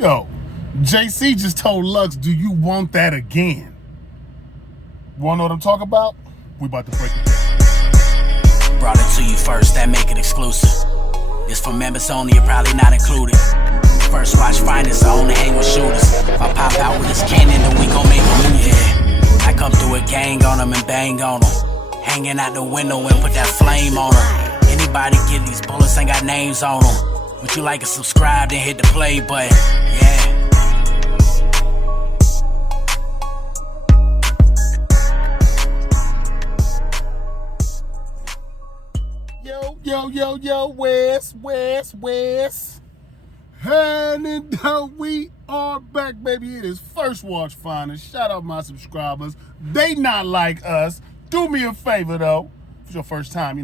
Yo, JC just told Lux, do you want that again? Wanna know what I'm talking about? We about to break it down. Brought it to you first, that make it exclusive. It's for members only, you're probably not included. First watch finest, I only hang with shooters. If I pop out with this cannon, then we gon' make a move. Yeah, I come through a gang on them and bang on them. Hanging out the window and put that flame on them. Anybody get these bullets ain't got names on them. Would you like to subscribe, then hit the play button? Yeah. Yo, West. And we are back, baby. It is First Watch Finest. Shout out my subscribers. They not like us. Do me a favor, though. If it's your first time,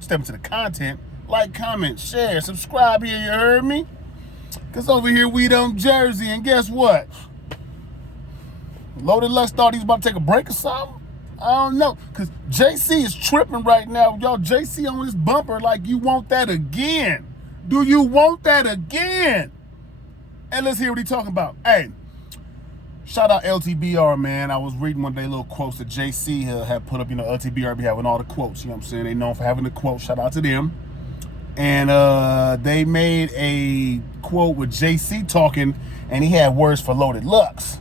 step into the content. Like, comment, share, subscribe here, you heard me? Because over here, we don't Jersey. And guess what? Loaded Lux thought he was about to take a break or something. I don't know, because JC is tripping right now. Y'all, JC on his bumper like, you want that again? Do you want that again? And let's hear what he's talking about. Hey, shout out LTBR, man. I was reading one of their little quotes that JC had put up. LTBR be having all the quotes. You know what I'm saying? They known for having the quotes. Shout out to them. And they made a quote with JC talking, and he had words for Loaded Lux.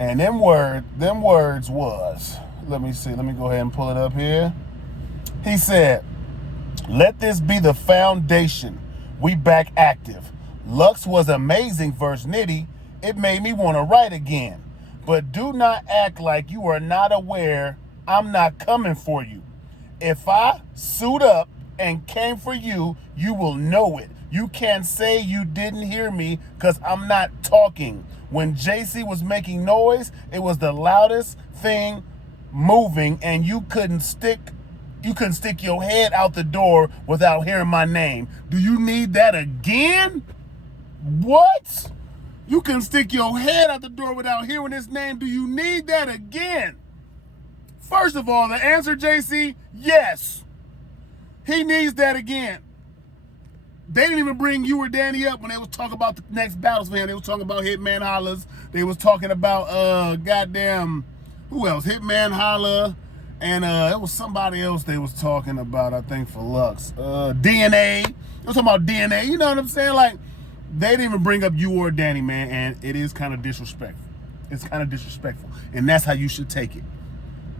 And them words was... Let me see. Let me go ahead and pull it up here. He said, "Let this be the foundation. We back active. Lux was amazing versus Nitty. It made me want to write again. But do not act like you are not aware I'm not coming for you. If I suit up and came for you, you will know it. You can't say you didn't hear me because I'm not talking. When JC was making noise, it was the loudest thing moving, and you couldn't stick your head out the door without hearing my name. Do you need that again? What? You can stick your head out the door without hearing his name. Do you need that again? First of all, the answer, JC, yes. He needs that again. They didn't even bring you or Danny up when they was talking about the next battles for him. They was talking about Hitman Hollers. They was talking about who else? Hitman Holla, and it was somebody else they was talking about, I think, for Lux. DNA. They was talking about DNA. You know what I'm saying? Like, they didn't even bring up you or Danny, man, and it is kind of disrespectful. It's kind of disrespectful, and that's how you should take it.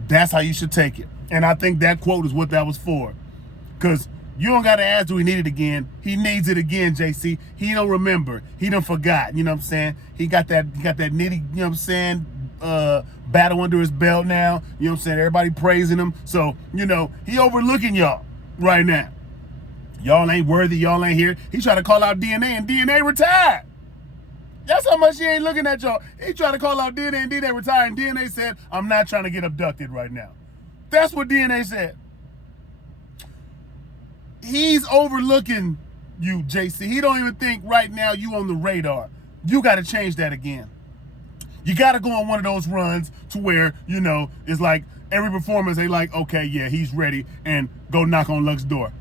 That's how you should take it. And I think that quote is what that was for. Because you don't got to ask, do he need it again? He needs it again, JC. He don't remember. He done forgot. You know what I'm saying? He got that nitty, you know what I'm saying, battle under his belt now. You know what I'm saying? Everybody praising him. So, he overlooking y'all right now. Y'all ain't worthy. Y'all ain't here. He tried to call out DNA, and DNA retired. That's how much he ain't looking at y'all. He tried to call out DNA, and DNA retired, and DNA said, I'm not trying to get abducted right now. That's what DNA said. He's overlooking you, JC. He don't even think right now you on the radar. You got to change that again. You got to go on one of those runs to where, it's like every performance, they like, okay, yeah, he's ready, and go knock on Lux's door.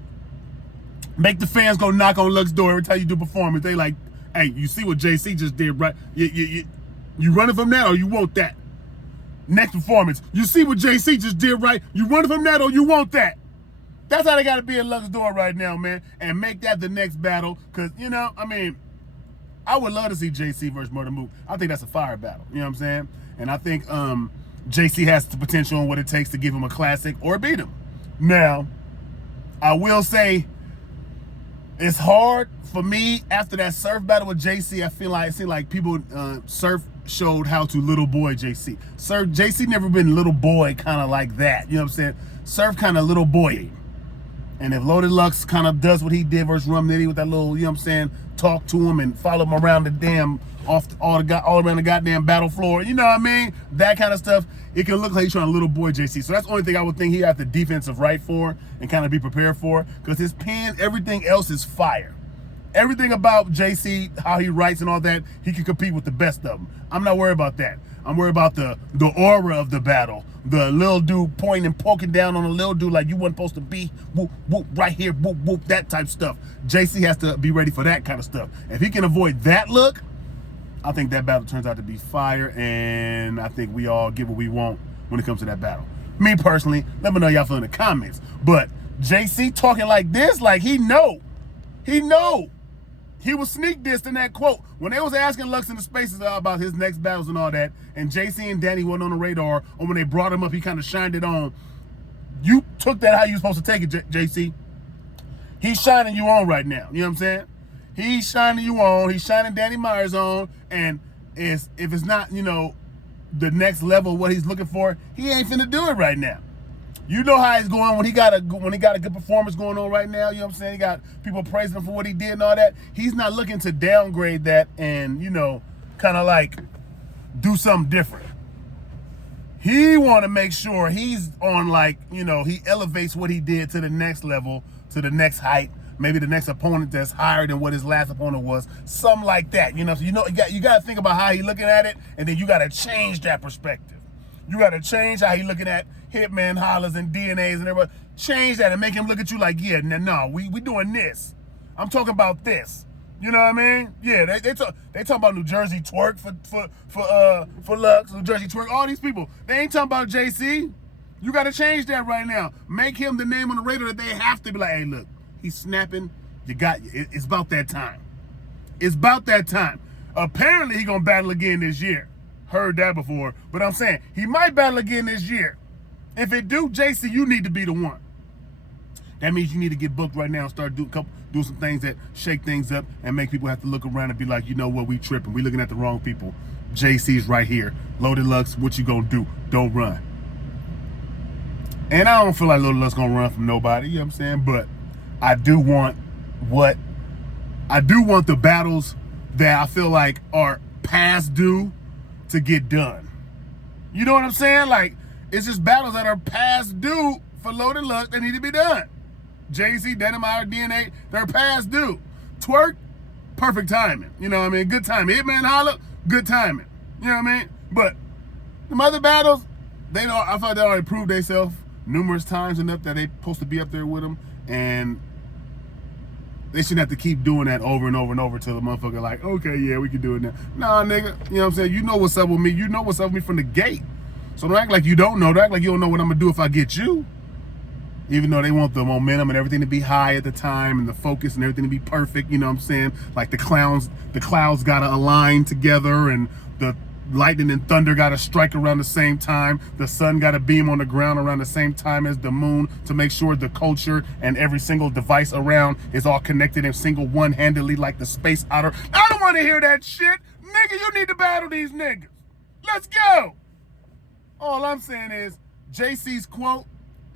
Make the fans go knock on Lux's door every time you do performance. They like, hey, you see what JC just did, right? You running from that or you want that? Next performance, you see what JC just did, right? You running from that or you want that? That's how they got to be at Lux's door right now, man, and make that the next battle. Because, I would love to see JC versus Murder Mook. I think that's a fire battle. You know what I'm saying? And I think JC has the potential and what it takes to give him a classic or beat him. Now, I will say it's hard for me after that Surf battle with JC. It seemed like people, Surf showed how to little boy JC. JC never been little boy kind of like that. You know what I'm saying? Surf kind of little boy. And if Loaded Lux kind of does what he did versus Rum Nitty with that little, talk to him and follow him around the damn, all around the goddamn battle floor, you know what I mean? That kind of stuff, it can look like he's trying to little boy JC. So that's the only thing I would think he have the defensive right for and kind of be prepared for, because his pen, everything else is fire. Everything about JC, how he writes and all that, he can compete with the best of them. I'm not worried about that. I'm worried about the aura of the battle. The little dude pointing and poking down on the little dude like you wasn't supposed to be, whoop, whoop, right here, whoop, whoop, that type stuff. JC has to be ready for that kind of stuff. If he can avoid that look, I think that battle turns out to be fire, and I think we all get what we want when it comes to that battle. Me personally, let me know y'all feel in the comments. But JC talking like this, like he know. He was sneak dissed in that quote. When they was asking Lux in the spaces about his next battles and all that, and JC and Danny wasn't on the radar, or when they brought him up, he kind of shined it on. You took that how you supposed to take it, JC. He's shining you on right now. You know what I'm saying? He's shining you on. He's shining Danny Myers on. And if it's not, the next level of what he's looking for, he ain't finna do it right now. You know how he's going when he got a good performance going on right now. You know what I'm saying? He got people praising him for what he did and all that. He's not looking to downgrade that and, kind of like do something different. He want to make sure he's on he elevates what he did to the next level, to the next height, maybe the next opponent that's higher than what his last opponent was, something like that. So you got to think about how he's looking at it, and then you got to change that perspective. You got to change how he's looking at Hitman Hollers and DNAs and everybody. Change that and make him look at you like, yeah, no, we doing this. I'm talking about this. You know what I mean? Yeah, they talk about New Jersey twerk for Lux, New Jersey twerk, all these people. They ain't talking about JC. You got to change that right now. Make him the name on the radar that they have to be like, hey, look, he's snapping. It's about that time. It's about that time. Apparently, he gonna battle again this year. Heard that before, but I'm saying he might battle again this year. If it do, JC, you need to be the one. That means you need to get booked right now and start do some things that shake things up and make people have to look around and be like, you know what, we tripping. We looking at the wrong people. JC's right here. Loaded Lux, what you gonna do? Don't run. And I don't feel like Loaded Lux gonna run from nobody, you know what I'm saying? But I do want the battles that I feel like are past due to get done. You know what I'm saying? Like, it's just battles that are past due for Loaded Lux that need to be done. JC, Danny Myers, DNA, they're past due. Twerk, perfect timing. You know what I mean? Good timing. Hitman Holler, good timing. You know what I mean? But the other battles, I thought they already proved themselves numerous times enough that they supposed to be up there with them, and they shouldn't have to keep doing that over and over and over till the motherfucker like, okay, yeah, we can do it now. Nah, nigga, you know what I'm saying? You know what's up with me. You know what's up with me from the gate. So don't act like you don't know. Don't act like you don't know what I'm gonna do if I get you. Even though they want the momentum and everything to be high at the time and the focus and everything to be perfect, you know what I'm saying? Like the clouds gotta align together, and the lightning and thunder gotta strike around the same time. The sun gotta beam on the ground around the same time as the moon to make sure the culture and every single device around is all connected and single one-handedly like the space otter. I don't wanna hear that shit. Nigga, you need to battle these niggas. Let's go. All I'm saying is JC's quote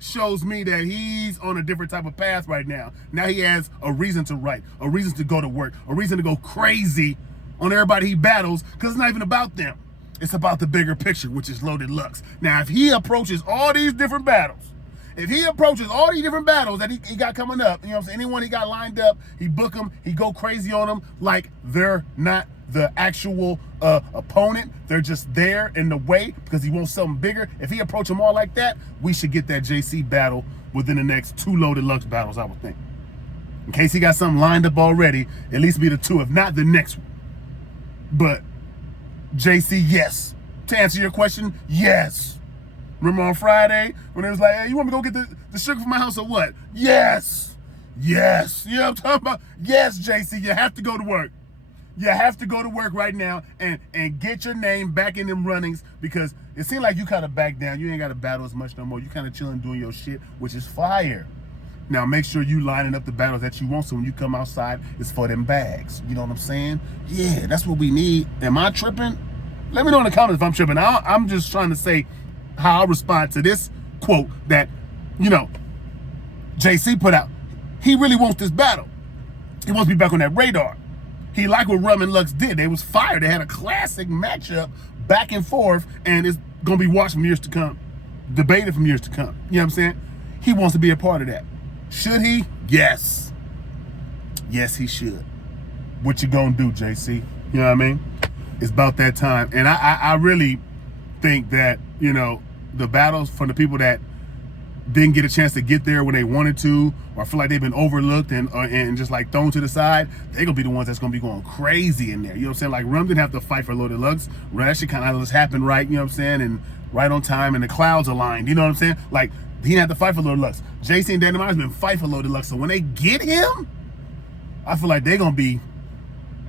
shows me that he's on a different type of path right now. Now he has a reason to write, a reason to go to work, a reason to go crazy on everybody he battles, because it's not even about them. It's about the bigger picture, which is Loaded Lux. Now, if he approaches all these different battles, that he got coming up, you know what I'm saying? Anyone he got lined up, he book them, he go crazy on them like they're not the actual opponent. They're just there in the way because he wants something bigger. If he approach them all like that, we should get that JC battle within the next 2 Loaded Lux battles, I would think. In case he got something lined up already, at least be the 2, if not the next one. But JC, yes. To answer your question, yes. Remember on Friday when it was like, hey, you want me to go get the sugar from my house or what? Yes. Yes. You know what I'm talking about? Yes, JC, you have to go to work. You have to go to work right now and get your name back in them runnings, because it seemed like you kind of backed down. You ain't got to battle as much no more. You kind of chilling doing your shit, which is fire. Now make sure you lining up the battles that you want, so when you come outside, it's for them bags. You know what I'm saying? Yeah, that's what we need. Am I tripping? Let me know in the comments if I'm tripping. I'm just trying to say how I respond to this quote that, JC put out. He really wants this battle. He wants to be back on that radar. He liked what Rum and Lux did. They was fire. They had a classic matchup back and forth, and it's going to be watched from years to come, debated from years to come. You know what I'm saying? He wants to be a part of that. Should he? Yes. Yes, he should. What you going to do, JC? You know what I mean? It's about that time. And I really think that, the battles from the people that didn't get a chance to get there when they wanted to, or feel like they've been overlooked and just like thrown to the side, they're gonna be the ones that's gonna be going crazy in there. You know what I'm saying? Like Rum didn't have to fight for Loaded Lux. That shit kind of just happened right, you know what I'm saying, and right on time, and the clouds aligned. You know what I'm saying? Like he didn't have to fight for Loaded Lux. JC and Danny Myers been fighting for Loaded Lux, so when they get him, I feel like they're gonna be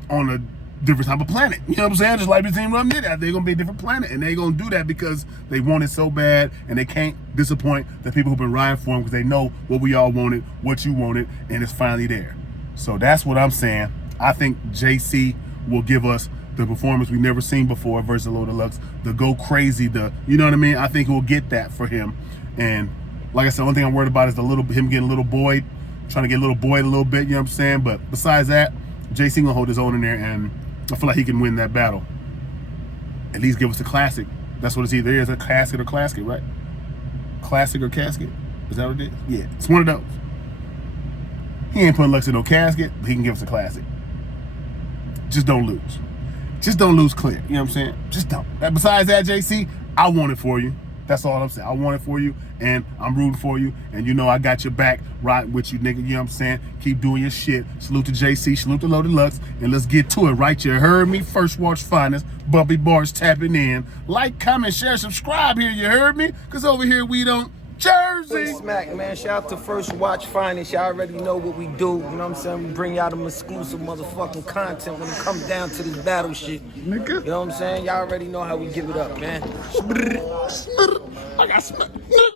on a different type of planet. You know what I'm saying? Just like Team Rum did that. They're gonna be a different planet, and they're gonna do that because they want it so bad, and they can't disappoint the people who've been riding for them because they know what we all wanted, what you wanted, and it's finally there. So that's what I'm saying. I think JC will give us the performance we've never seen before versus Loaded Lux, the go crazy, you know what I mean? I think we'll get that for him. And like I said, the only thing I'm worried about is him getting a little Boyd, trying to get a little Boyd a little bit, you know what I'm saying? But besides that, JC gonna hold his own in there, and I feel like he can win that battle. At least give us a classic. That's what it's either is, a casket or casket, right? Classic or casket? Is that what it is? Yeah, it's one of those. He ain't putting Lux in no casket, but he can give us a classic. Just don't lose. Just don't lose clear. You know what I'm saying? Just don't. Besides that, JC, I want it for you. That's all I'm saying. I want it for you, and I'm rooting for you, and you know I got your back, riding with you, nigga. You know what I'm saying? Keep doing your shit. Salute to JC, salute to Loaded Lux, and let's get to it, right? You heard me? First Watch Finest, Bumpy Bars tapping in. Like, comment, share, subscribe here, you heard me? Because over here we don't Jersey. Smack, man. Shout out to First Watch Finest. Y'all already know what we do. You know what I'm saying? We bring y'all them exclusive motherfucking content when it comes down to this battle shit. Nigga. You know what I'm saying? Y'all already know how we give it up, man. I got smacked.